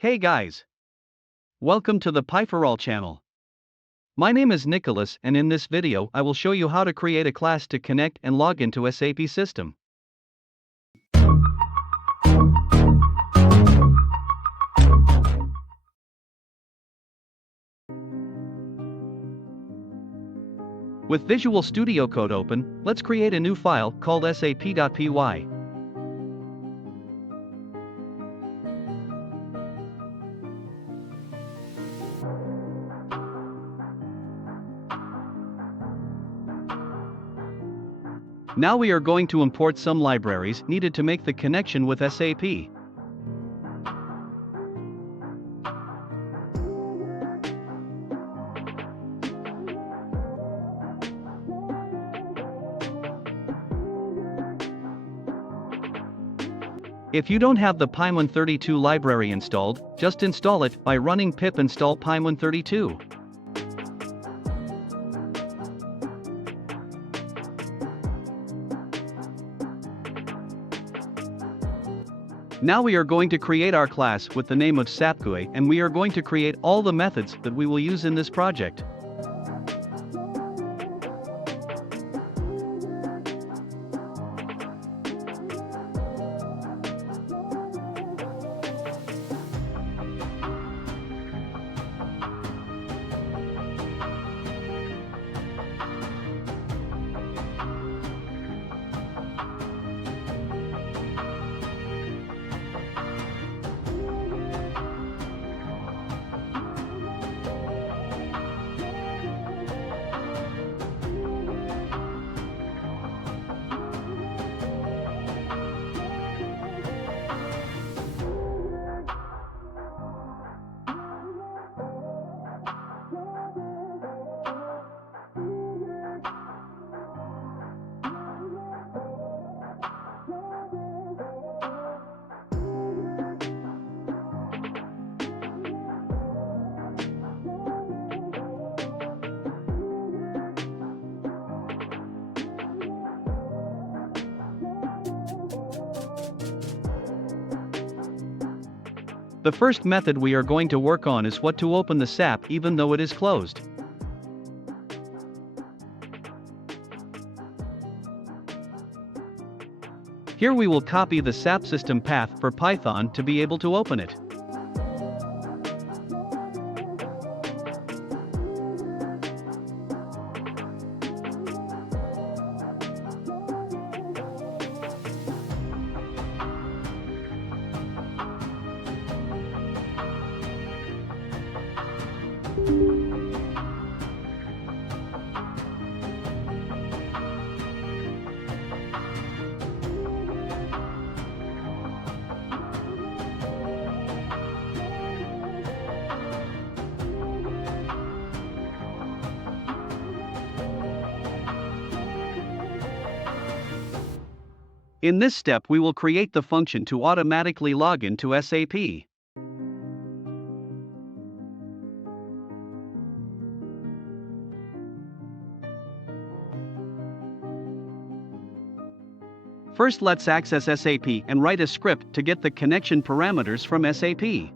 Hey guys! Welcome to the pyforall channel. My name is Nicolas, and in this video I will show you how to create a class to connect and log into SAP System. With Visual Studio Code open, let's create a new file called sap.py. Now we are going to import some libraries needed to make the connection with SAP. If you don't have the py132 library installed, just install it by running pip install py132. Now we are going to create our class with the name of SAP-GUI, and we are going to create all the methods that we will use in this project. The first method we are going to work on is what to open the SAP even though it is closed. Here we will copy the SAP system path for Python to be able to open it. In this step we will create the function to automatically log into SAP. First let's access SAP and write a script to get the connection parameters from SAP.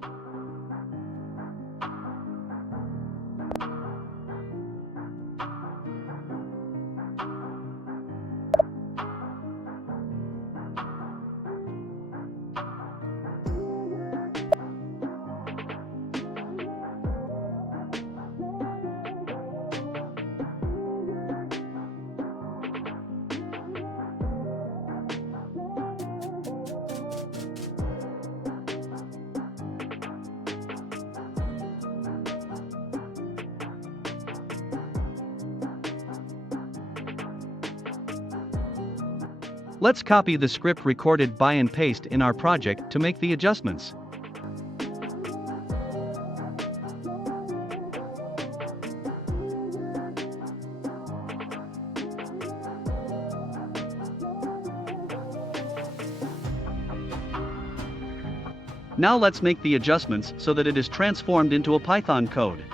Let's copy the script recorded by and paste in our project to make the adjustments. Now let's make the adjustments so that it is transformed into a Python code.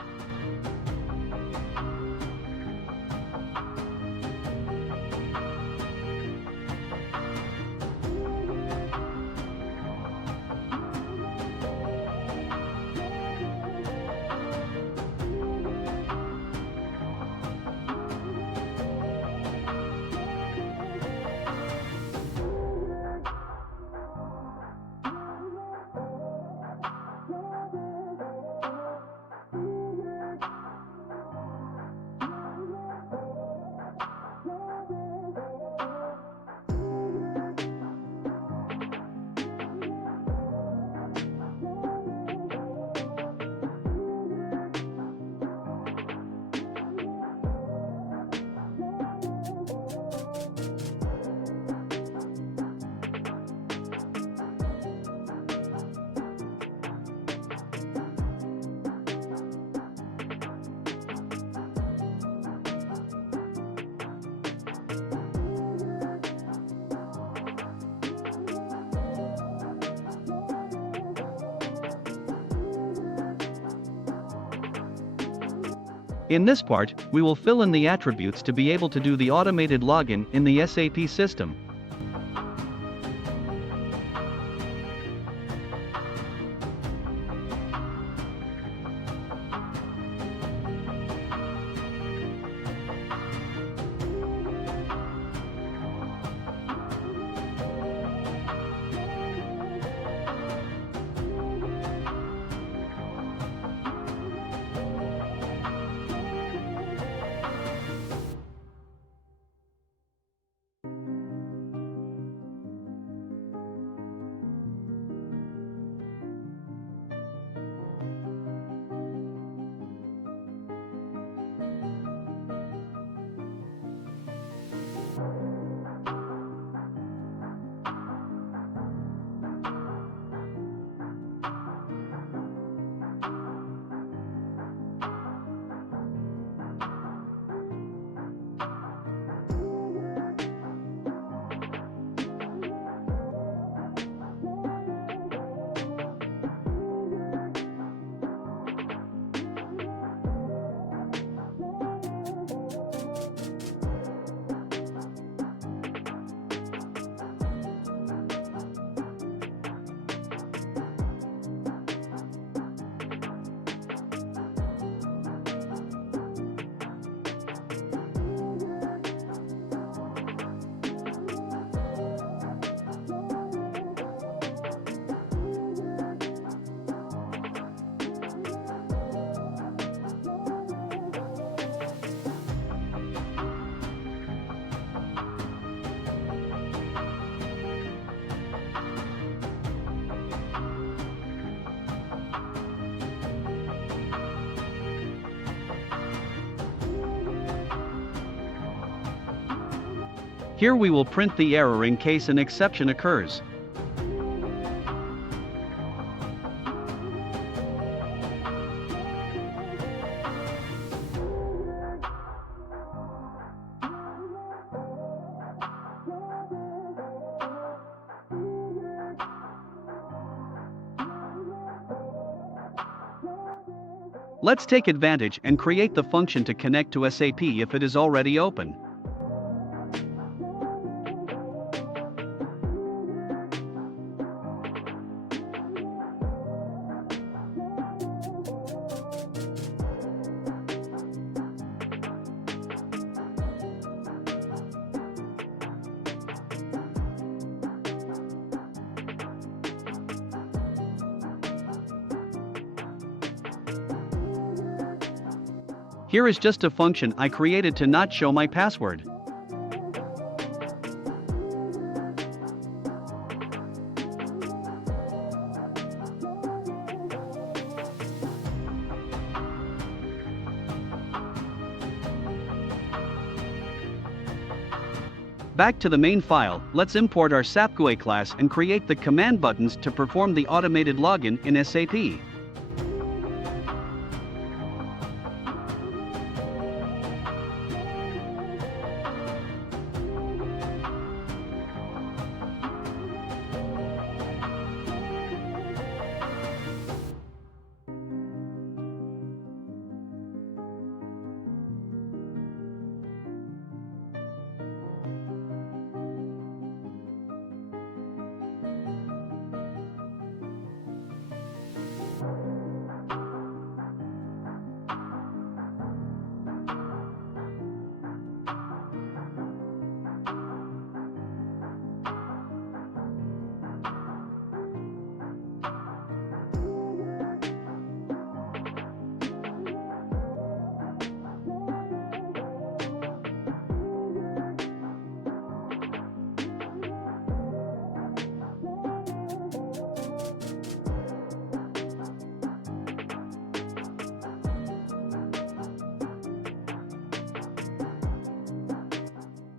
In this part, we will fill in the attributes to be able to do the automated login in the SAP system. Here we will print the error in case an exception occurs. Let's take advantage and create the function to connect to SAP if it is already open. Here is just a function I created to not show my password. Back to the main file, let's import our SAP GUI class and create the command buttons to perform the automated login in SAP.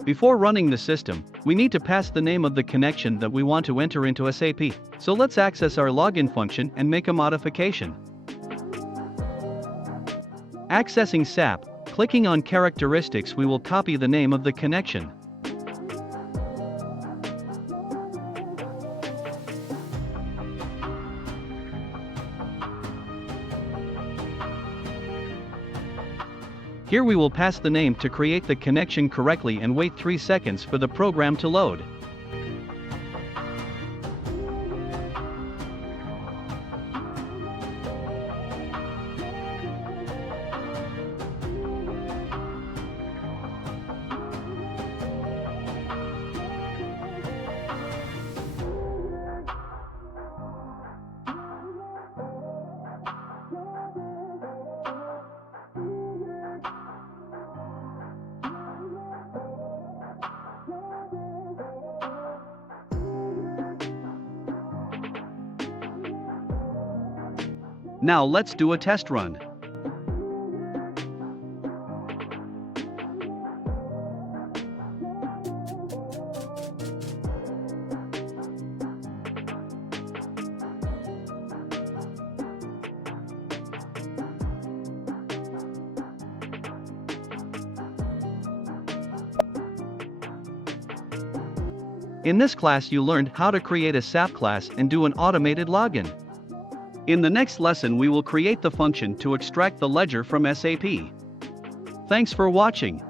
Before running the system, we need to pass the name of the connection that we want to enter into SAP. So let's access our login function and make a modification. Accessing SAP, clicking on characteristics, we will copy the name of the connection. Here we will pass the name to create the connection correctly and wait 3 seconds for the program to load. Now let's do a test run. In this class you learned how to create a SAP class and do an automated login. In the next lesson we will create the function to extract the ledger from SAP. Thanks for watching.